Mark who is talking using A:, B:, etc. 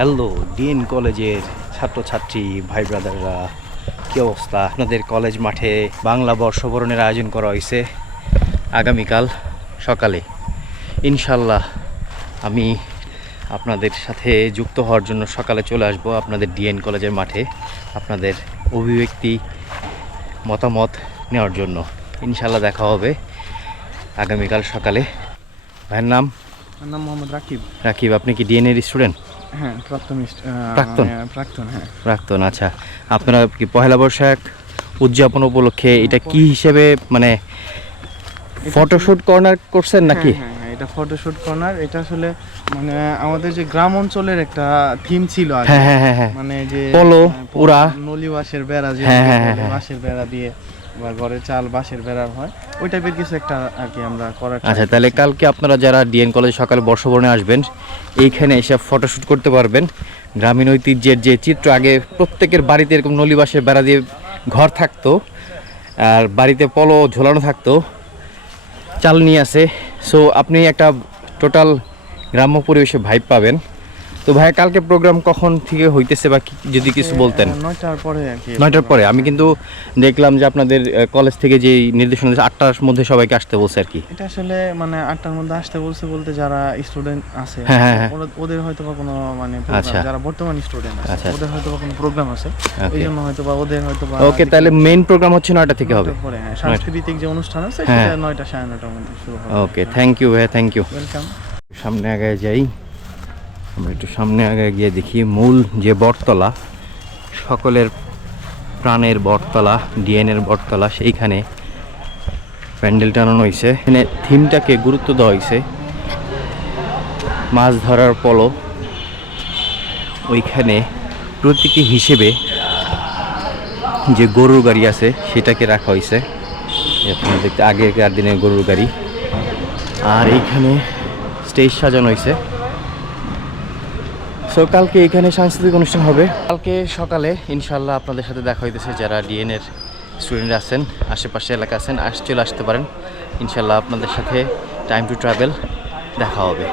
A: Hello DNA কলেজের ছাত্রছাত্রী ভাই ব্রাদাররা কী অবস্থা? আপনাদের কলেজ মাঠে বাংলা বর্ষবরণের আয়োজন করা হয়েছে আগামীকাল সকালে। ইনশাল্লাহ আমি আপনাদের সাথে যুক্ত হওয়ার জন্য সকালে চলে আসব আপনাদের ডিএন কলেজের মাঠে আপনাদের অভিব্যক্তি মতামত নেওয়ার জন্য। ইনশাল্লাহ দেখা হবে আগামীকাল সকালে। ভাইয়ের নাম?
B: আমার নাম মোহাম্মদ রাকিব।
A: রাকিব আপনি কি ডিএনএর স্টুডেন্ট?
B: হ্যাঁ প্রাক্তন
A: প্রাক্তন?
B: হ্যাঁ।
A: প্রাক্তন আচ্ছা। আপনারা কি পহেলা বৈশাখ উদযাপন উপলক্ষে এটা কি হিসেবে মানে ফটোশুট কর্নার করছেন নাকি?
B: হ্যাঁ, এটা ফটোশুট কর্নার এটা আসলে মানে আমাদের যে গ্রাম অঞ্চলের একটা থিম ছিল আগে
A: হ্যাঁ হ্যাঁ হ্যাঁ
B: মানে যে
A: পলো,
B: হ্যাঁ, পলো,
A: উড়া।
B: নলি বাঁশের বেড়া যে। বাঁশের বেড়া দিয়ে বা ঘরের চাল বাঁশের বেড়ার হয় ওই টাইপের কিছু একটা আর কি আমরা করার
A: আচ্ছা তাহলে কালকে আপনারা যারা ডিএন কলেজ সকালে বর্ষবরণে আসবেন এইখানে এসে ফটোশুট করতে পারবেন। গ্রামীণ ঐতিহ্যের যে চিত্র আগে প্রত্যেকের বাড়িতে এরকম নলিবাসের বেড়া দিয়ে ঘর থাকতো আর বাড়িতে পলো ঝোলানো থাকতো চাল নিয়ে আছে সো আপনি একটা টোটাল গ্রাম্য পরিবেশে ভাইব পাবেন। তো ভাই কালকে প্রোগ্রাম কখন থেকে হইতেছে বা যদি কিছু বলতেন?
B: নয়টার পরে
A: নয়টার পরে। আমি কিন্তু দেখলাম যে আপনাদের কলেজ থেকে যে নির্দেশনা দিয়েছে, আটটার মধ্যে সবাইকে আসতে বলছে আর কি।
B: এটা আসলে মানে আটটার মধ্যে আসতে বলছে বলতে যারা স্টুডেন্ট আছে
A: হ্যাঁ, হ্যাঁ, হ্যাঁ।
B: ওদের হয়তো বা কোনো মানে
A: আচ্ছা।
B: যারা বর্তমান স্টুডেন্ট আছে
A: আচ্ছা, আচ্ছা।
B: ওদের হয়তো বা কোনো প্রোগ্রাম আছে। এই জন্য হয়তো বা ওদের হয়তো বা
A: ওকে তাহলে মেইন প্রোগ্রাম হচ্ছে নয়টা থেকে হবে।
B: সাংস্কৃতিক যে অনুষ্ঠান আছে। সেটা নয়টা সাড়ে নয়টার মধ্যে শুরু হবে।
A: ওকে থ্যাংক ইউ ভাইয়া থ্যাংক ইউ
B: ওয়েলকাম
A: সামনে আগে যাই। আমরা একটু সামনে আগে গিয়ে দেখি মূল যে বটতলা, সকলের প্রাণের বটতলা, ডিএনএর বটতলা, সেইখানে প্যান্ডেল টানানো হয়েছে এখানে থিমটাকে গুরুত্ব দেওয়া হয়েছে মাছ ধরার পলো। ওইখানে প্রতীকী হিসেবে যে গরুর গাড়ি আছে, সেটাকে রাখা হয়েছে আপনারা দেখতে আগেকার দিনের গরুর গাড়ি। আর এইখানে স্টেজ সাজানো হয়েছে সো কালকে এখানে সাংস্কৃতিক অনুষ্ঠান হবে। কালকে সকালে ইনশাল্লাহ আপনাদের সাথে দেখা হইতেছে যারা ডিএনএর স্টুডেন্ট আছেন, আশেপাশে এলাকা আছেন, আস চলে আসতে পারেন। ইনশাল্লাহ আপনাদের সাথে টাইম টু ট্রাভেল দেখা হবে।